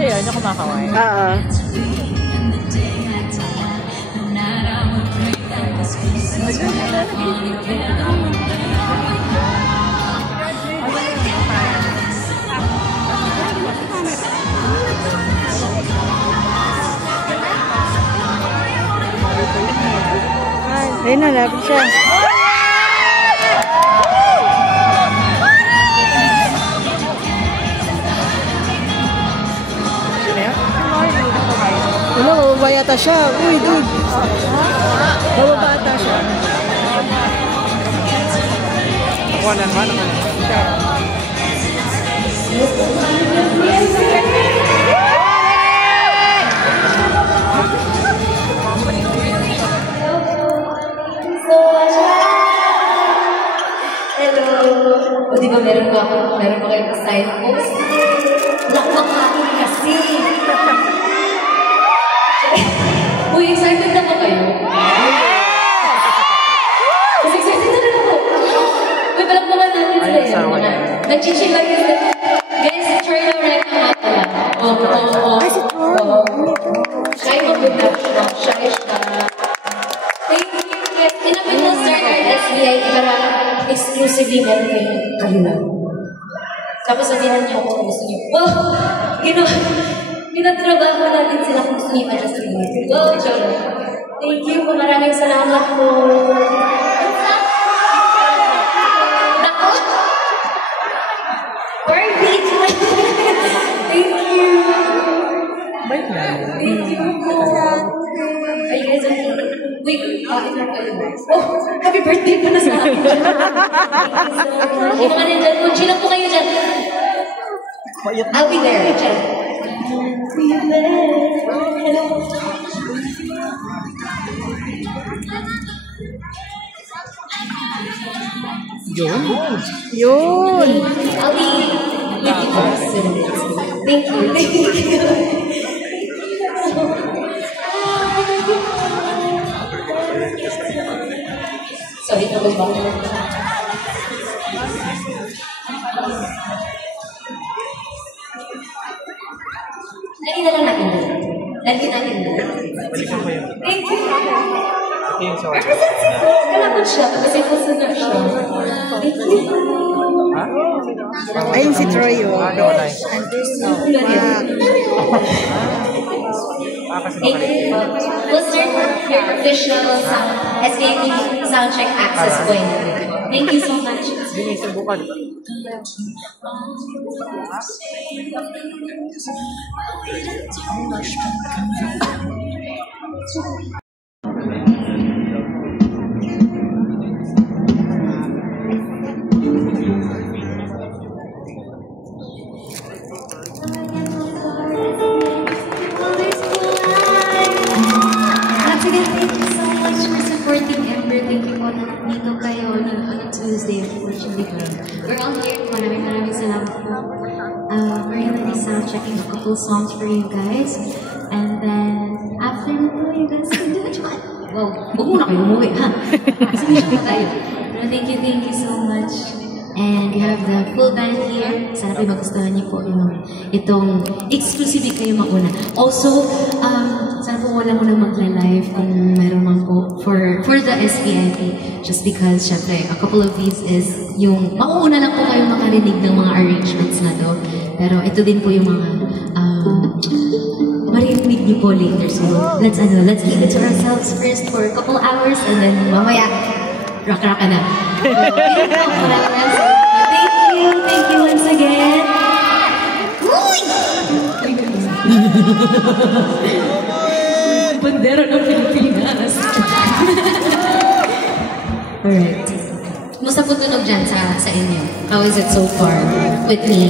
Siya yun, yung kumakaway. Ayun na, lapit siya. Ano, bababa yata siya. Uy, dude. Bababa yata siya. Ako naman. O diba meron pa kayo side post? Lakmakain kasi! Uy, excited na ba kayo? Mas excited na rin ako! Uy, palakpakan natin sila yun. Nag-chill lang yun. Guys, Troy Loretta nga pala. Oo. Siya yung mag-good siya. Thank you. Yes, inabit na start our SBI para exclusively meron kayo kalula. Tapos sabihan niyo kung gusto niyo. Wow! Ginatrabaho natin sila kung gusto niyo ma-just rin. Wow, John. Thank you po. Maraming salamat po. Nako! Barbie! Thank you. Thank you po. Are you guys okay? Wait, bakit lang kayo? Oh, happy birthday pa na sa akin. Yung mga nandyan, kung chill po kayo dyan. I'll be there. Yun. I'll be with you guys. Thank you. Sorry, tapos ba? Lagi na lang natin doon. Thank you. Represent si po. Kalapot siya. Kasi puso na siya. Thank you. Ayun si Troy yun. Thank you. We'll start your official SKP soundcheck access point. Thank you so much. Tuesday, unfortunately. We're all here. Maraming salamat po. We're gonna be sound checking a couple songs for you guys. And then, after nito, you guys can do what you want. Wow, huwag muna kayo umuwi, ha? Submission pa tayo. Pero thank you so much. And we have the full band here. Sana po magustuhan niyo po itong exclusively kayo mauna. Also, sana po wala muna magla-live kung meron man po for the SPIP. Just because, syempre, a couple of these is yung mauuna lang po kayo makarinig ng mga arrangements na to. Pero ito din po yung mga marinig niyo po later. So, let's keep it to ourselves first for a couple hours and then mamaya, rock na. Thank you once again. Bandera ng Pilipinas. Alright. Kumusta po tunog dyan sa inyo? How is it so far with me?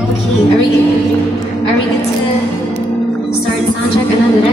Okay, are we good to start soundcheck another?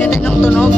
Ganda ng tunog.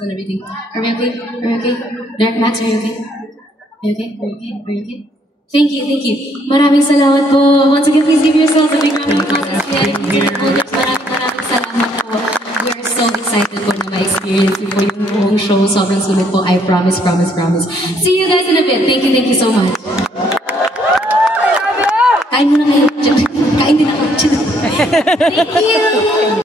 ourselves and everything. Are we okay? Are we okay? Derek, Max, are you okay? Are you okay? Are you okay? Are you okay? Thank you, thank you. Maraming salamat po. Once again, please give yourselves a big round of applause. Maraming salamat po. We are so excited po na ma-experience po yung buong show. Sobrang sulit po. I promise, promise, promise. See you guys in a bit. Thank you so much. Kain muna kayo. Kain din ako. Thank you.